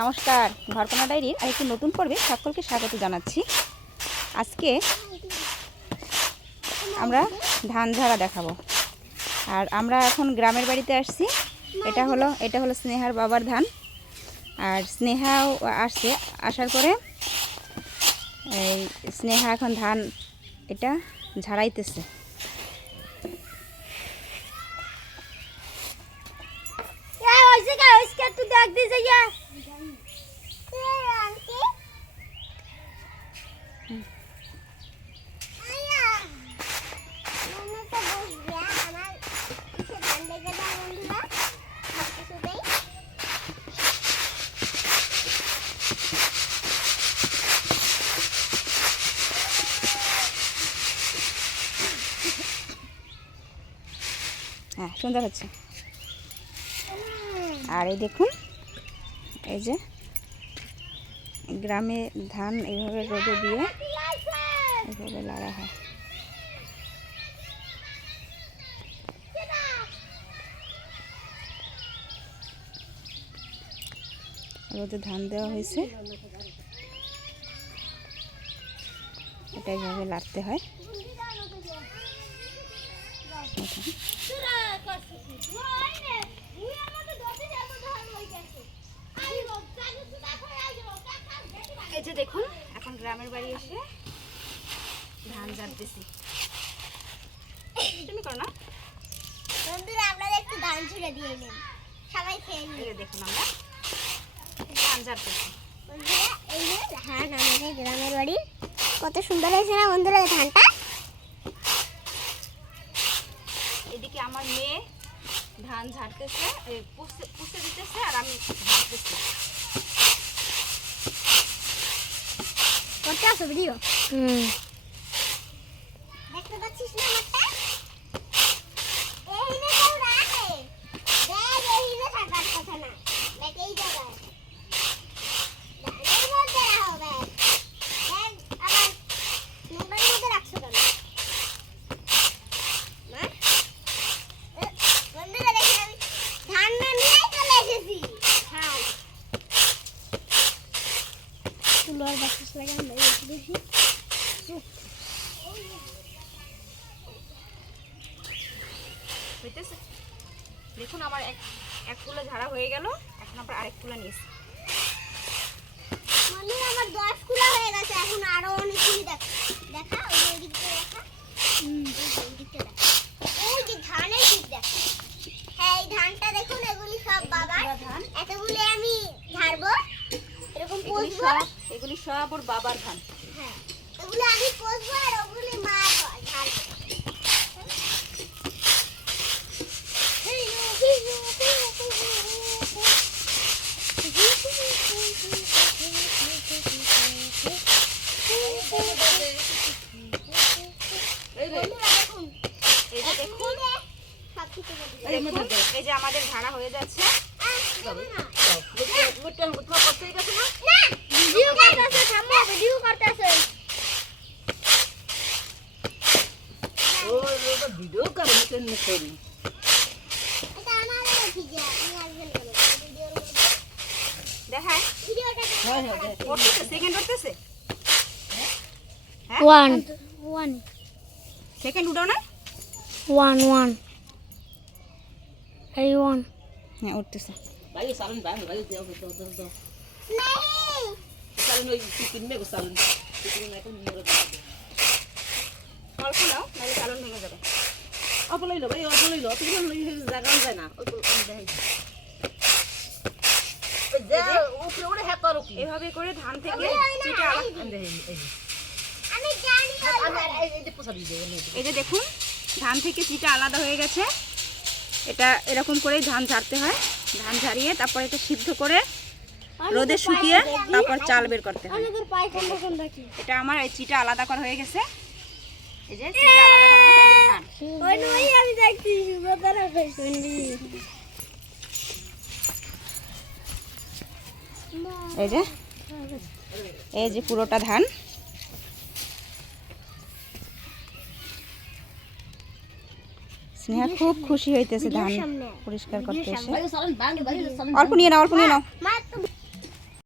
নমস্কার ঘরকোনা ডায়েরির আরেকটি নতুন পর্বে সকলকে স্বাগত জানাচ্ছি। আজকে আমরা ধান ঝাড়া দেখাবো। আর আমরা এখন গ্রামের বাড়িতে আসছি। এটা হলো এটা হলো স্নেহার বাবার ধান। আর স্নেহাও আসছে, আসার পরে এই স্নেহা এখন ধান এটা ঝাড়াইতেছে। সুন্দর হচ্ছে। আর এই দেখুন, এই যে গ্রামে ধান এইভাবে রোদে দিয়ে এইভাবে লাড়া হয়। রোদে ধান দেওয়া হয়েছে। এটা এইভাবে লাড়তে হয় এই যে দেখুন এখন গ্রামের বাড়ি এসে ধান ঝাড়তেছি। তুমি করো না? বন্ধুরা আপনারা একটু ধান ছুড়ে দিয়ে নিন। সবাই খেয়ে নিন। দেখুন আমরা ধান বন্ধুরা এই যে ধান আমাদের গ্রামের বাড়ি। কত সুন্দর হয়েছে না বন্ধুরা এই ধানটা? এদিকে আমার মেয়ে ধান ঝাড়তেছে পুষতে দিতেছে আর আমি ঝাড়তেছি। করতে আসো ভিডিও দেখতে পাচ্ছিস না আমারটা এই নে কেউ রাখে দেখ এই নে থাকার কথা না দেখ এই জায়গায় ধানের মধ্যে রাখো ব্যাগ ব্যাগ আবার নোংরার মধ্যে রাখছো কেন মা? এ, বন্ধুরা দেখেন আমি ধান না নিয়েই চলে এসেছি ধান তুলোর বাতাস লাগে আমরা বেশি বেশি হইতেছে। দেখুন আমার এক এক কুলো ঝাড়া হয়ে গেল। এখন আবার আরেক কুলো নিয়েছি মানে আমার দশ কুলা হয়ে গেছে এখন আরও অনেকগুলি দেখ দেখা ওই দিকটা দেখা। ওই দিকটা দেখা। ওই যে ধানের দিক দেখা। হ্যাঁ এই ধানটা দেখুন এগুলি সব ধান। এতগুলি আমি ঝাড়বো। এরকম পোষবো এগুলি সব ওর বাবার ধান। হ্যাঁ এগুলি আমি পোষবো আর ওগুলি মা এই যে আমাদের ঝাড়া হয়ে যাচ্ছে। আহ, দেবে না। ভিডিও করতেছে, থামো, ভিডিও করতেছে। এটা ভিডিও, আসবেন কেন? ভিডিওর মধ্যে। দেখায় ভিডিওটা দেখুন। করতেছে সেকেন্ড করতেছে One, one, সেকেন্ড উঠাও না one, one. Hey, one. হ্যাঁ উঠতেছে नहीं, অল্প নাও নাহলে চালন ভেঙে যাবে। এভাবে করে ধান থেকে চিটা আলাদা আমি জানি এই যে দেখুন ধান থেকে চিটা আলাদা হয়ে গেছে। এটা এরকম করেই ধান ঝাড়তে হয়। ধান ঝাড়িয়ে তারপর এটা সিদ্ধ করে রোদে শুকিয়ে তারপর চাল বের করতে হয়। এটা আমার এই চিটা আলাদা করা হয়ে গেছে। এই যে চিটা আলাদা করা হয়ে গেছে। এই যে ধান ওই নই আমি দেখছি এই যে এই যে পুরোটা ধান। স্নেহা খুব খুশি হইতেছে ধান পরিষ্কার করতে এসে। অল্প নিয়ে নাও অল্প নিয়ে নাও।